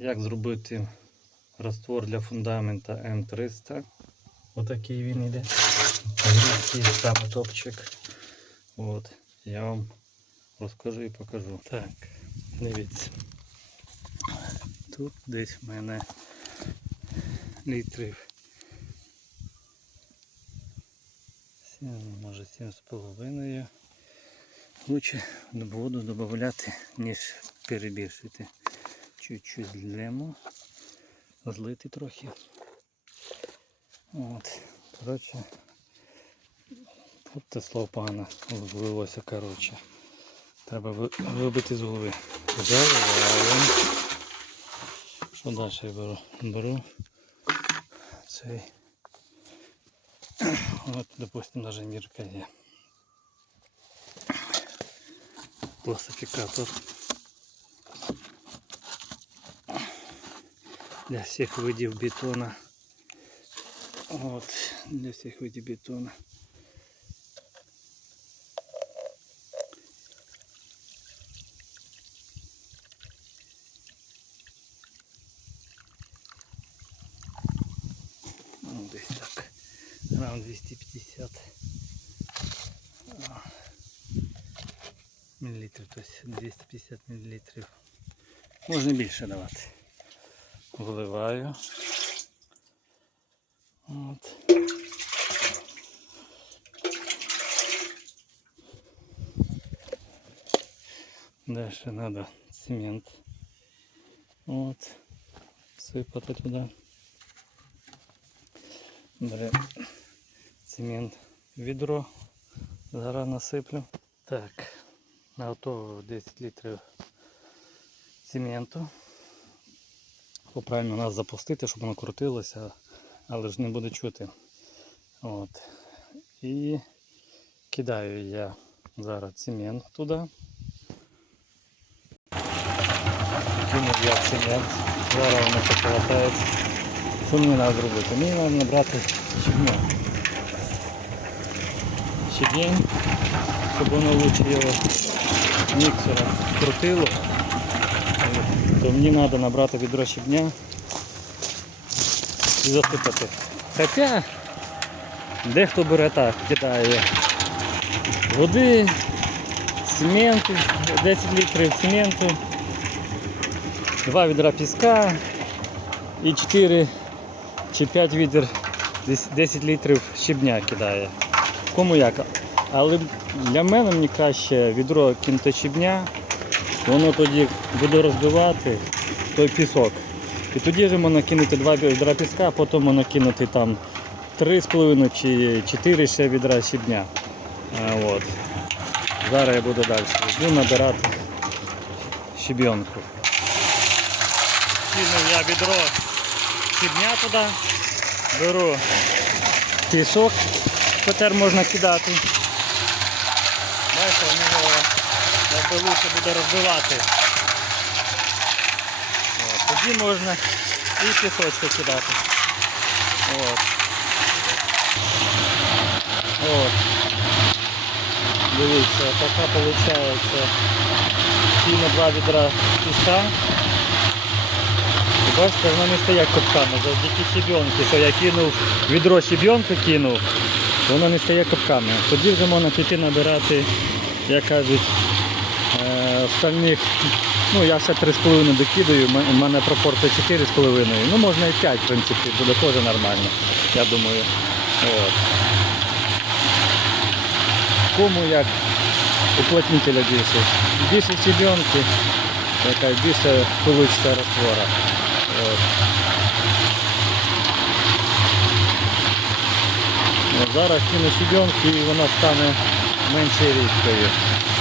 Як зробити раствор для фундамента М300. Отакий він. Англійський саме топчик. От. Я вам розкажу і покажу. Так, дивіться. Тут десь в мене літрів 7, може 7,5. Лучше воду додати, ніж перебільшити. Чуть-чуть злємо, злити трохи. От, коротше, тут те слово погано злилося, коротше. Треба вибити з голови. Заливаємо. Що далі я беру? Беру цей. От, допустим, даже мірка є. Класифікатор. Для всіх видів бетона. От, для всіх видів бетона. Ну, десь так. Грам 250 а, мілілітрів, тобто 250 мілілітрів. Можна більше давати. Вливаю. От. Дальше надо цемент. Вот. Сыпать туда. Бере цемент в відро. Зараз насиплю. Так, наготовив 10 літрів цементу. Правильно нас запустити, щоб воно крутилося, але ж не буде чути. От. І кидаю я зараз цемент туди. Кинув я цемент. Зараз воно поколотається. Що мені треба зробити? Мені треба набрати щебня. Щебень, щоб воно лучше його міксера крутило. То мені треба набрати відро щебня і засипати. Хоча дехто бере так, кидає води, цементу, 10 літрів цементу, 2 відра піска і 4 чи 5 відер 10 літрів щебня кидає. Кому як. Але для мене мені краще відро кинути щебня, воно тоді буде розбивати той пісок. І тоді вже можна кинути два відра піска, потім можна кинути там 3,5 чи 4 ще відра щебня. А, от. Зараз я буду далі. Йду набирати щебенку. Кинув я відро щебня туди, беру пісок, тепер можна кидати. Бачите, в нього лучше буде розбивати. От, тоді можна і пісочку кидати. От. От. Дивіться, така виходить сильно два відра піска. Бачите, воно не стає копками, завдяки щебенки, що я кинув, відро щебенки кинув, воно не стає копками. Тоді вже можна піти набирати, як кажуть, остальних, ну я ще 3,5 докидаю, у мене пропорція 4,5, ну можна і 5, в принципі, буде теж нормально, я думаю. От. Кому як уплотнителя більше. Більше щебенки, яка більше вийде раствора. От. Зараз кину щебенки і вона стане менше рідкою.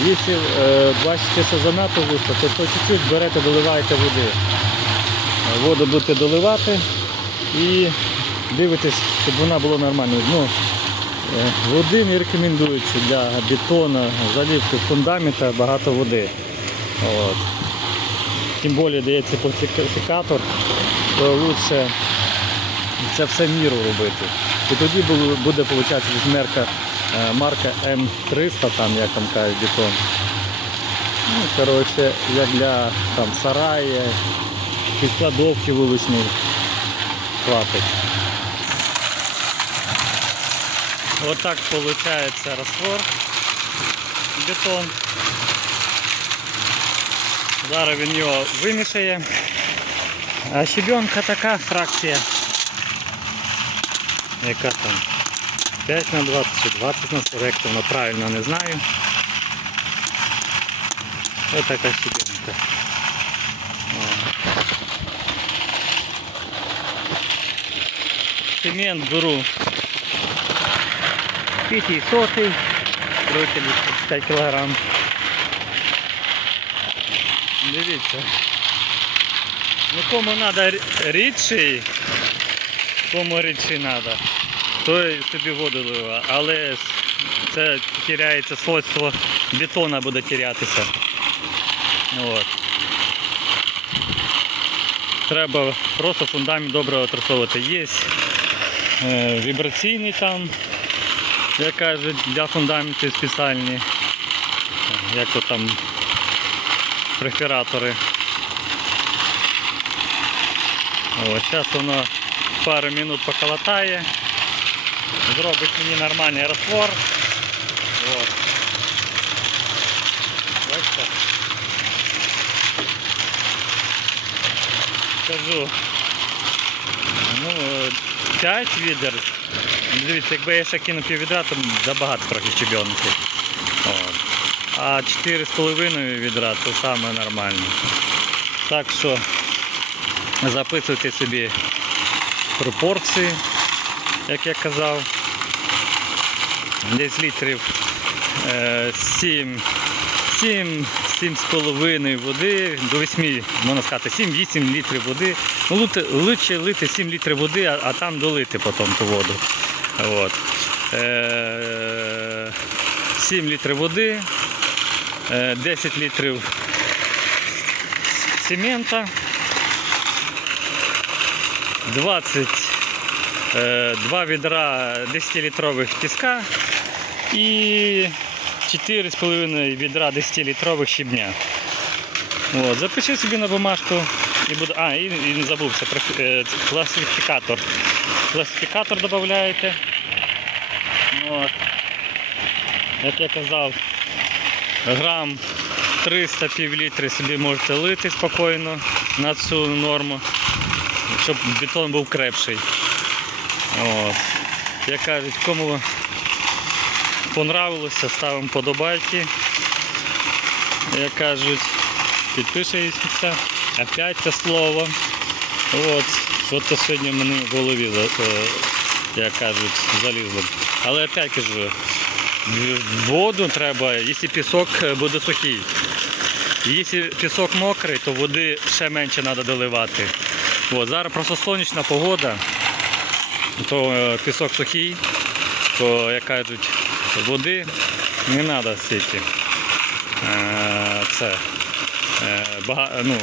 Якщо е, бачите, що занадто густо, то по чуть-чуть берете, доливаєте води. Е, Воду будете доливати і дивитесь, щоб вона була нормальною. Ну, е, води не рекомендується для бетону, залівки фундамента багато води. От. Тим більше дається класифікатор, то краще це все міру робити. І тоді буде виходить марка, е, марка М300, там, як там кажуть, бетон. Ну, коротше, як для там, сараї, під кладовки вуличні хватить. Отак виходить раствор, бетон. Зараз він його вимішає. А щебенка така фракція. Яка там? 5 на 20 чи 20 на 40, як воно правильно не знаю. Ось така. О. Цемент беру 500, коротше, 5 кг. Дивіться. Ну кому треба рідший, кому рідший треба, той собі воду лива. Але це теряється свойство бетона буде терятися. От. Треба просто фундамент добре отрасовувати. Є е, вібраційний там, як кажуть, для фундаментів спеціальні, як то там префератори. Зараз воно пару минут поколотає, зробить мені нормальний раствор. От. Бачите? Кажу. Ну, 5 відер. Дивіться, якби я ще кинув пів відра, то забагато трохи. От. А 4,5 відра то саме нормально. Так що записуйте собі пропорції, як я казав. Десь літрів е, 7, 7, 7,5 води, до 8, можна сказати, 7-8 літрів води. Ну, лучше, лити 7 літрів води, а, а там долити потім ту воду. От. Е, 7 літрів води, е, 10 літрів цемента, 20 е, 2 відра 10-літрових піска і 4,5 відра 10-літрових щебня. От, запиши собі на бумажку і буде. А, і, і не забувся е, класифікатор. Класифікатор додаєте. От. Як я казав, грам 300 півлітри собі можете лити спокійно на цю норму, щоб бетон був крепший. От. Як кажуть, кому понравилося, ставимо подобайки. Як кажуть, підписуйтеся. Опять це слово. От. От то сьогодні в мене в голові, е, як кажуть, залізло. Але опять кажу, воду треба, якщо пісок е, буде сухий. Якщо пісок мокрий, то води ще менше треба доливати. От, зараз просто сонячна погода, то е, пісок сухий, то, як кажуть, води не треба стільки. Е, Це, е, бага, ну,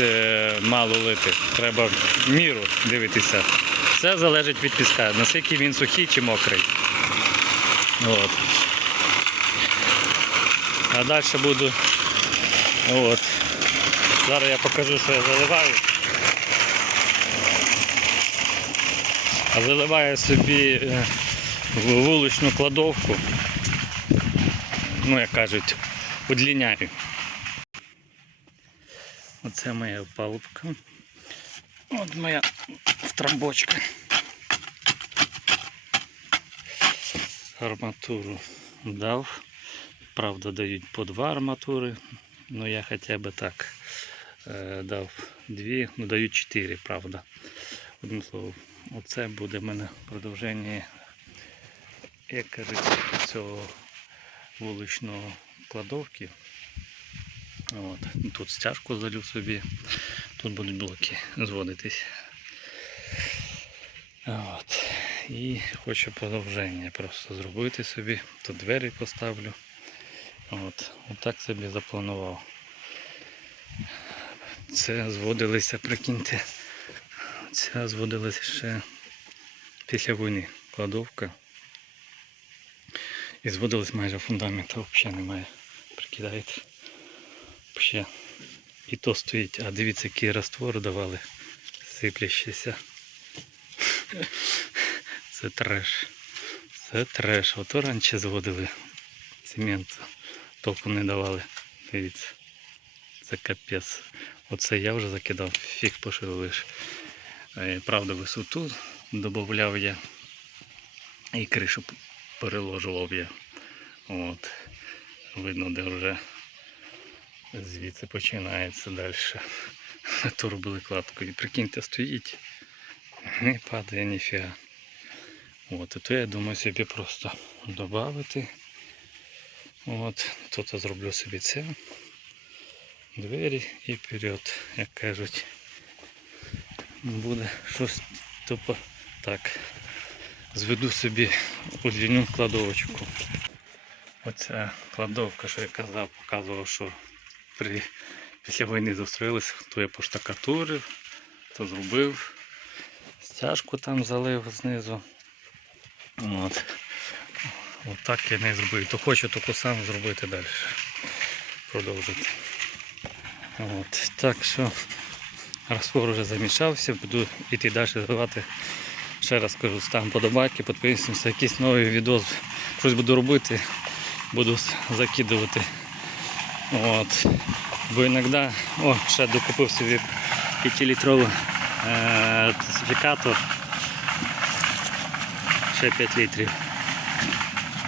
е, мало лити. Треба міру дивитися. Все залежить від піска, наскільки він сухий чи мокрий. От. А далі буду. От. Зараз я покажу, що я заливаю. А заливаю собі е, вуличну кладовку. Ну, як кажуть, удліняю. Оце моя палубка. От моя трамбочка. Арматуру дав. Правда, дають по два арматури. Ну я хоча б так е, дав дві, ну дають чотири, правда. Одним словом, оце буде в мене продовження, як кажуть, цього вуличного кладовки. От. Тут стяжку залю собі, тут будуть блоки зводитись. От. І хочу продовження просто зробити собі. Тут двері поставлю. От, Отак собі запланував. Це зводилися, прикиньте. Це зводилася ще після війни кладовка. І зводились майже фундаменту взагалі немає. Прикидаєте? Взагалі І то стоїть. А дивіться, який раствор давали. Сиплящийся. Це треш. Це треш. Ото раніше зводили цемент. Толком не давали. Дивіться. Це капець. Оце я вже закидав, фіг пошевелиш. Е, Правда, висоту додавав я. І кришу переложував я. От. Видно, де вже звідси починається далі. То робили кладку. І прикиньте, стоїть. Не падає ніфіга. От, і то я думаю собі просто додати. От, тут зроблю собі це. Двері і вперед, як кажуть. Буде щось тупо так. Зведу собі подвійну кладовочку. Оця кладовка, що я казав, показував, що при, після війни застроїлися, то я поштакатурив, то зробив. Стяжку там залив знизу. От. От так я не зробив. То хочу таку сам зробити далі. Продовжити. От. Так що раствор вже замішався, буду йти далі заливати. Ще раз кажу, ставимо подобайки, підписуємося, якийсь новий відос, щось буду робити, буду закидувати. От. Бо іноді, о, ще докупив собі 5-літровий е, класифікатор. Ще 5 літрів.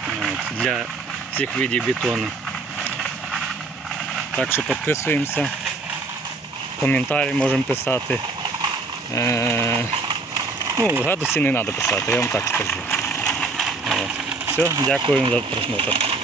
От, для всіх видів бетону. Так що підписуємося. Коментарі можемо писати. Е, ну, гадості не треба писати, я вам так скажу. Все, дякую за просмотр.